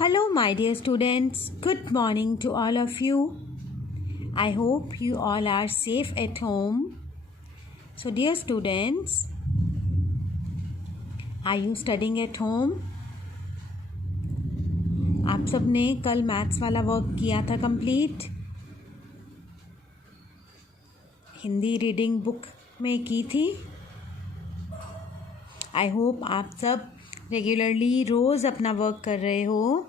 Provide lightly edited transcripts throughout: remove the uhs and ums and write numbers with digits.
Hello, my dear students. Good morning to all of you. I hope you all are safe at home. So, dear students, are you studying at home? आप सब ने कल maths वाला work किया था complete? Hindi reading book में की थी. आई होप आप सब रेगुलरली रोज़ अपना वर्क कर रहे हो.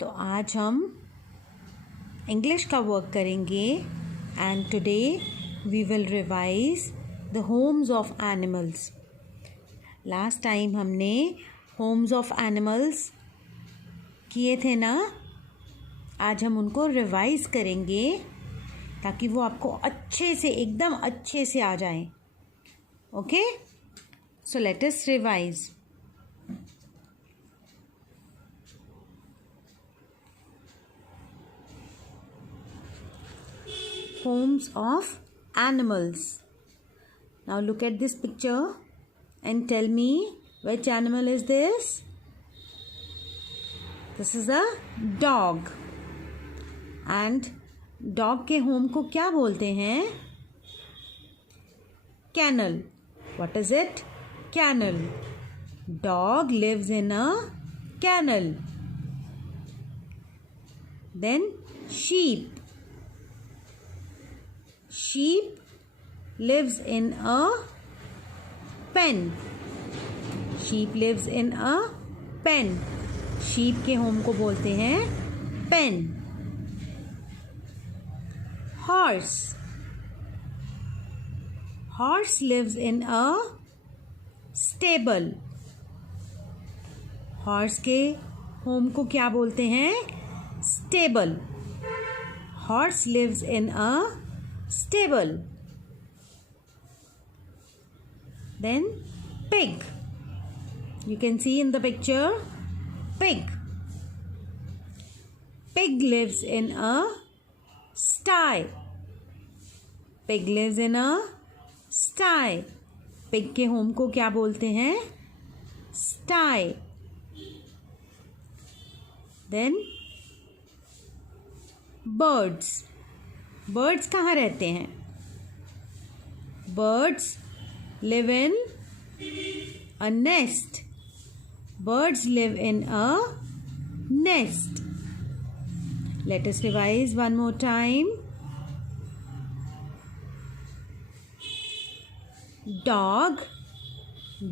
तो आज हम इंग्लिश का वर्क करेंगे and today we will revise the homes of animals. Last time हमने होम्स ऑफ एनिमल्स किए थे ना. आज हम उनको रिवाइज करेंगे ताकि वो आपको अच्छे से एकदम अच्छे से आ जाएं. Okay, so let us revise. Homes of animals. Now look at this picture and tell me which animal is this? This is a dog. And dog के home को क्या बोलते हैं? Kennel. What is it? Kennel. Dog lives in a kennel. Then sheep. Sheep lives in a pen. Sheep lives in a pen. Sheep के home को बोलते हैं pen. Horse. Horse lives in a stable. Horse के home को क्या बोलते हैं? Stable. Horse lives in a stable. Then pig. You can see in the picture pig. Pig lives in a sty. Pig lives in a sty. Pig के home को क्या बोलते हैं? Sty. Then birds. Birds कहाँ रहते हैं? Birds live in a nest. Birds live in a nest. Let us revise one more time. Dog.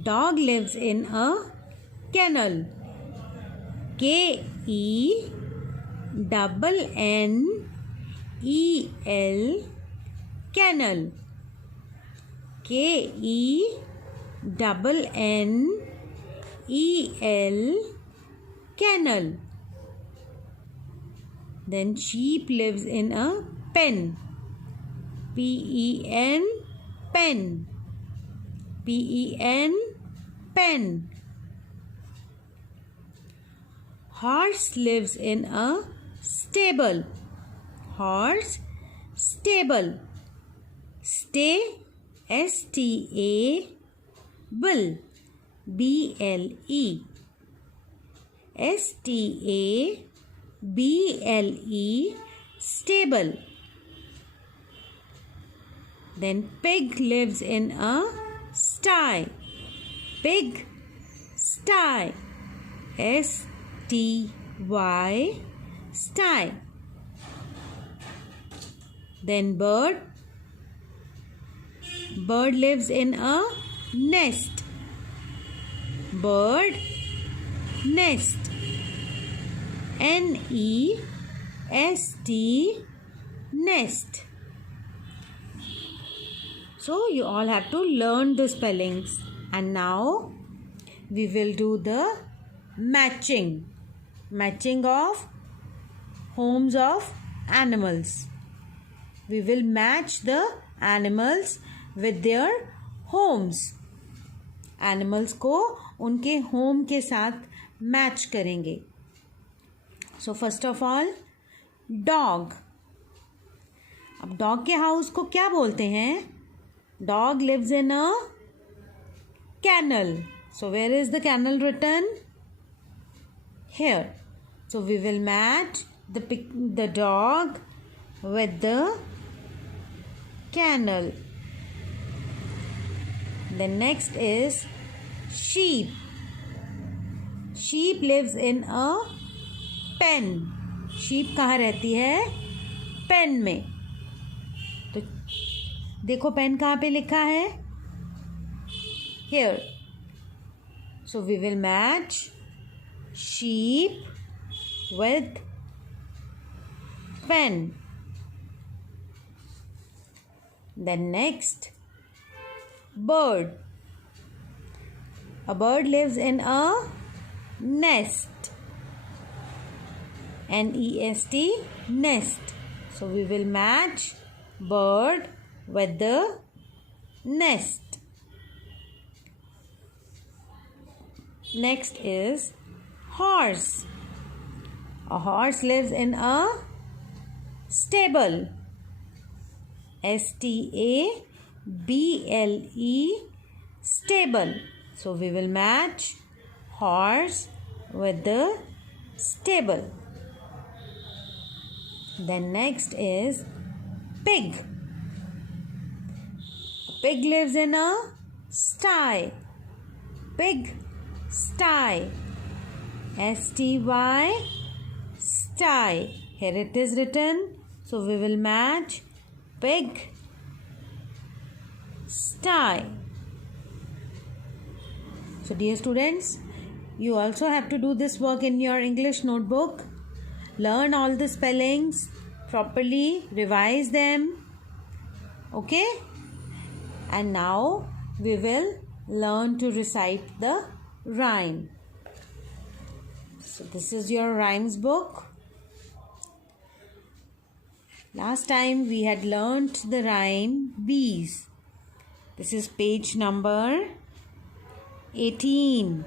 Dog lives in a kennel. K-E-N-N-E-L. Kennel. K-E-N-N-E-L. Kennel. Then sheep lives in a pen. P-E-N. Pen. P-E-N. Pen. Horse lives in a stable. Horse, stable. Stay, S-T-A, bull, B-L-E. S-T-A-B-L-E, stable. Then pig lives in a sty. Pig, sty. S-T-Y, sty. Then bird. Bird lives in a nest. Bird, nest. N-E-S-T, nest. So you all have to learn the spellings. And now we will do the matching. Matching of homes of animals. We will match the animals with their homes. Animals को उनके home के साथ match करेंगे. So first of all, dog. अब dog के house को क्या बोलते हैं? Dog lives in a kennel. So where is the kennel written? here. So we will match the dog with the canal. The next is sheep. Sheep lives in a pen. Sheep कहाँ रहती है? Pen में. तो देखो pen कहाँ पे लिखा है? Here. So we will match sheep with pen. Then next, bird. A bird lives in a nest. N-E-S-T, nest. So we will match bird with the nest. Next is horse. A horse lives in a stable. S-T-A-B-L-E, stable. So we will match horse with the stable. Then next is pig. A pig lives in a sty. Pig, sty. S-T-Y, sty. Here it is written. So we will match pig, sty. So dear students, you also have to do this work in your English notebook. Learn all the spellings properly, revise them. Okay? And now we will learn to recite the rhyme. So this is your rhymes book. Last time we had learnt the rhyme bees. This is page number 18.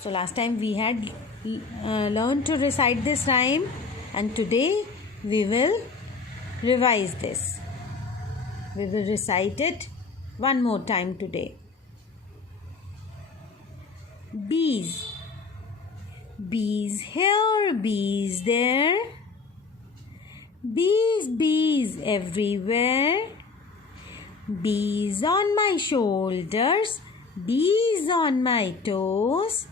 So last time we had learned to recite this rhyme, and today we will revise this. We will recite it one more time today. Bees. Bees here, bees there. Bees, bees everywhere. Bees on my shoulders, bees on my toes,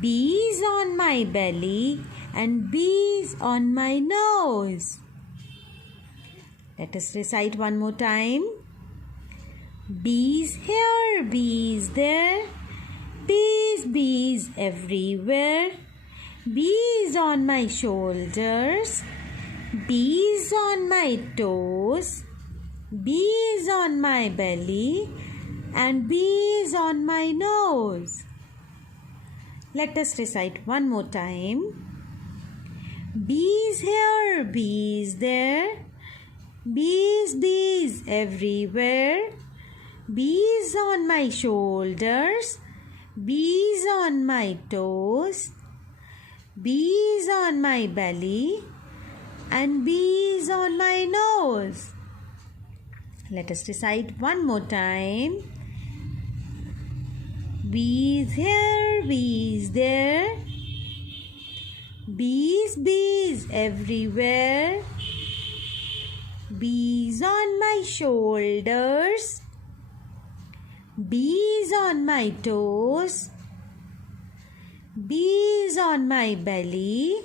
bees on my belly, and bees on my nose. Let us recite one more time. Bees here, bees there. Bees, bees everywhere. Bees on my shoulders, bees on my toes, bees on my belly, and bees on my nose. Let us recite one more time. Bees here, bees there. Bees, bees everywhere. Bees on my shoulders, bees on my toes, bees on my belly, and bees on my nose. Let us recite one more time. Bees here, bees there. Bees, bees everywhere. Bees on my shoulders. Bees on my toes. Bees on my belly.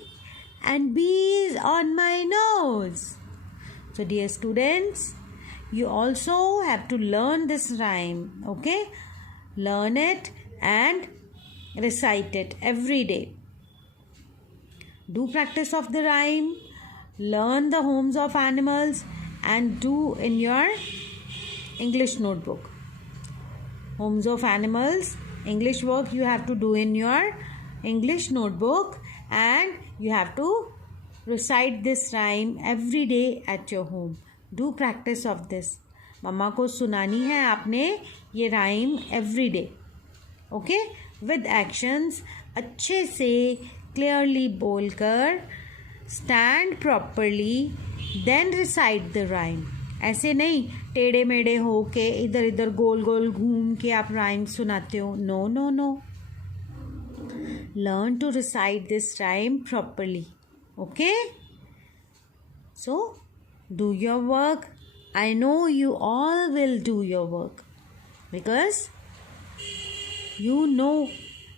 And bees on my nose. So dear students, you also have to learn this rhyme. Okay? Learn it and recite it every day. Do practice of the rhyme. Learn the homes of animals and do in your English notebook. Homes of animals, English work you have to do in your English notebook, and you have to recite this rhyme every day at your home. Do practice of this. मम्मा को सुनानी है आपने ये rhyme every day. Okay, with actions. अच्छे से clearly बोलकर, stand properly, then recite the rhyme. ऐसे नहीं टेढ़े मेढ़े हो के इधर इधर गोल गोल घूम के आप राइम सुनाते हो. No no no. learn to recite this rhyme properly. Okay? So, do your work. I know you all will do your work because you know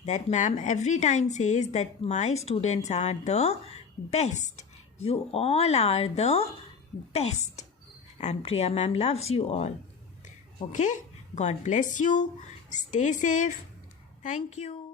that ma'am every time says that my students are the best. You all are the best. And Priya ma'am loves you all. Okay? God bless you. Stay safe. Thank you.